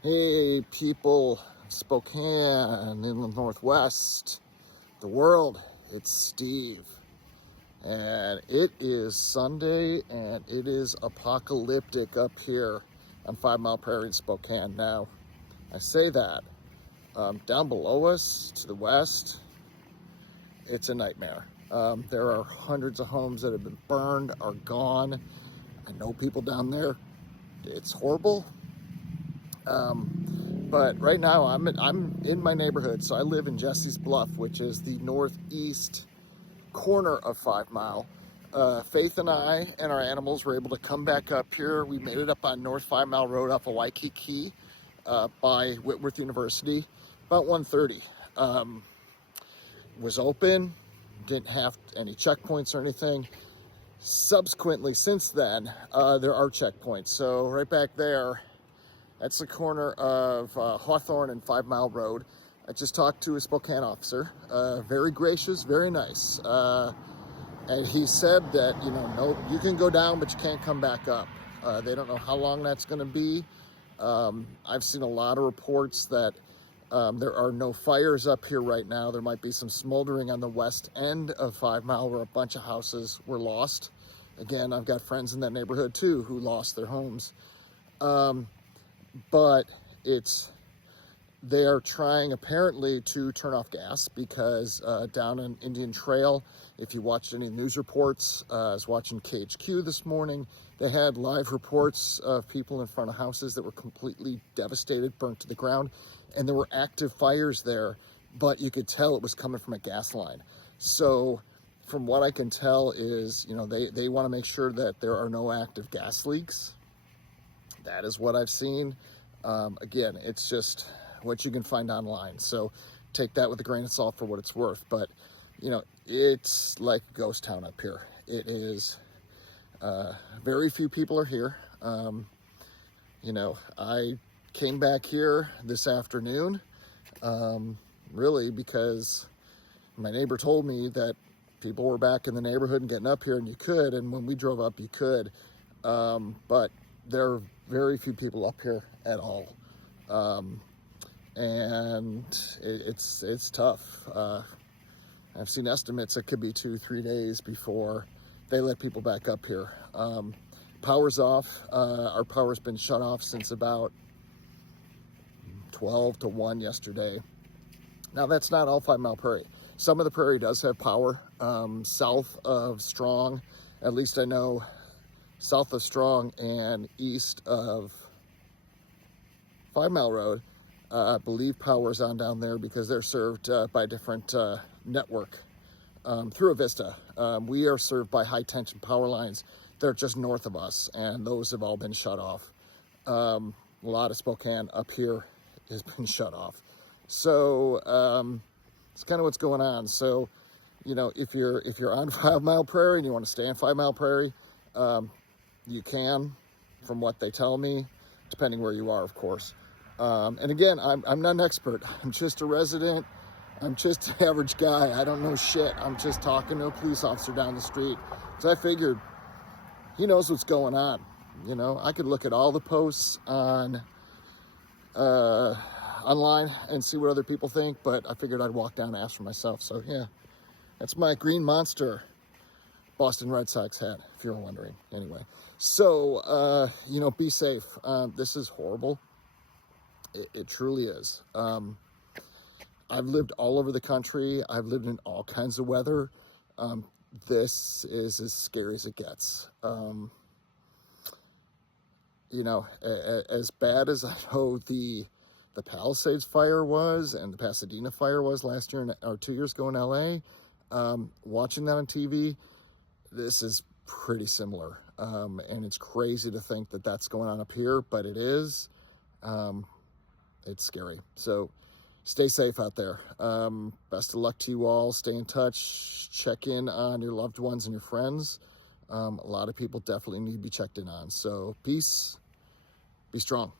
Hey, people, Spokane in the Northwest, the world, it's Steve. And it is Sunday and it is apocalyptic up here on 5 Mile Prairie in Spokane. Now, I say that down below us to the west, it's a nightmare. There are hundreds of homes that have been burned, are gone. I know people down there. It's horrible. But right now I'm in my neighborhood. So I live in Jesse's Bluff, which is the northeast corner of 5 Mile. Faith and I and our animals were able to come back up here. We made it up on North 5 Mile Road off of Waikiki by Whitworth University, about 1:30. Was open, didn't have any checkpoints or anything. Subsequently, since then, there are checkpoints. So right back there, that's the corner of Hawthorne and 5 Mile Road. I just talked to a Spokane officer, very gracious, very nice. And he said that, no, you can go down, but you can't come back up. They don't know how long that's going to be. I've seen a lot of reports that there are no fires up here right now. There might be some smoldering on the west end of 5 Mile where a bunch of houses were lost. Again, I've got friends in that neighborhood too who lost their homes. But they're trying apparently to turn off gas because down on Indian Trail, if you watched any news reports, I was watching KHQ this morning, they had live reports of people in front of houses that were completely devastated, burnt to the ground, and there were active fires there, but you could tell it was coming from a gas line. So from what I can tell is, they want to make sure that there are no active gas leaks. That is what I've seen. Again, it's just what you can find online. So take that with a grain of salt for what it's worth. But, it's like a ghost town up here. It is, very few people are here. I came back here this afternoon, really because my neighbor told me that people were back in the neighborhood and getting up here, and you could. And when we drove up, you could. But there are very few people up here at all. And it's tough. I've seen estimates it could be 2-3 days before they let people back up here. Power's off. Our power's been shut off since about 12 to 1 yesterday. Now, that's not all 5 Mile Prairie. Some of the prairie does have power. South of Strong, at least I know, south of Strong and east of 5 Mile Road, I believe power's on down there because they're served by a different network through Avista. We are served by high tension power lines. They're just north of us, and those have all been shut off. A lot of Spokane up here has been shut off. So it's kind of what's going on. So, if you're on 5 Mile Prairie and you want to stay on 5 Mile Prairie, you can, from what they tell me, depending where you are, of course. And again, I'm not an expert. I'm just a resident. I'm just an average guy. I don't know shit. I'm just talking to a police officer down the street. So I figured he knows what's going on. I could look at all the posts on online and see what other people think, but I figured I'd walk down and ask for myself. So yeah, that's my Green Monster Boston Red Sox hat, if you're wondering. Anyway, so, be safe. This is horrible. It truly is. I've lived all over the country. I've lived in all kinds of weather. This is as scary as it gets. As bad as I know the Palisades fire was and the Pasadena fire was last year or 2 years ago in LA, watching that on TV, this is pretty similar. And it's crazy to think that that's going on up here, but it is. It's scary. So stay safe out there. Best of luck to you all. Stay in touch. Check in on your loved ones and your friends. A lot of people definitely need to be checked in on. So peace. Be strong.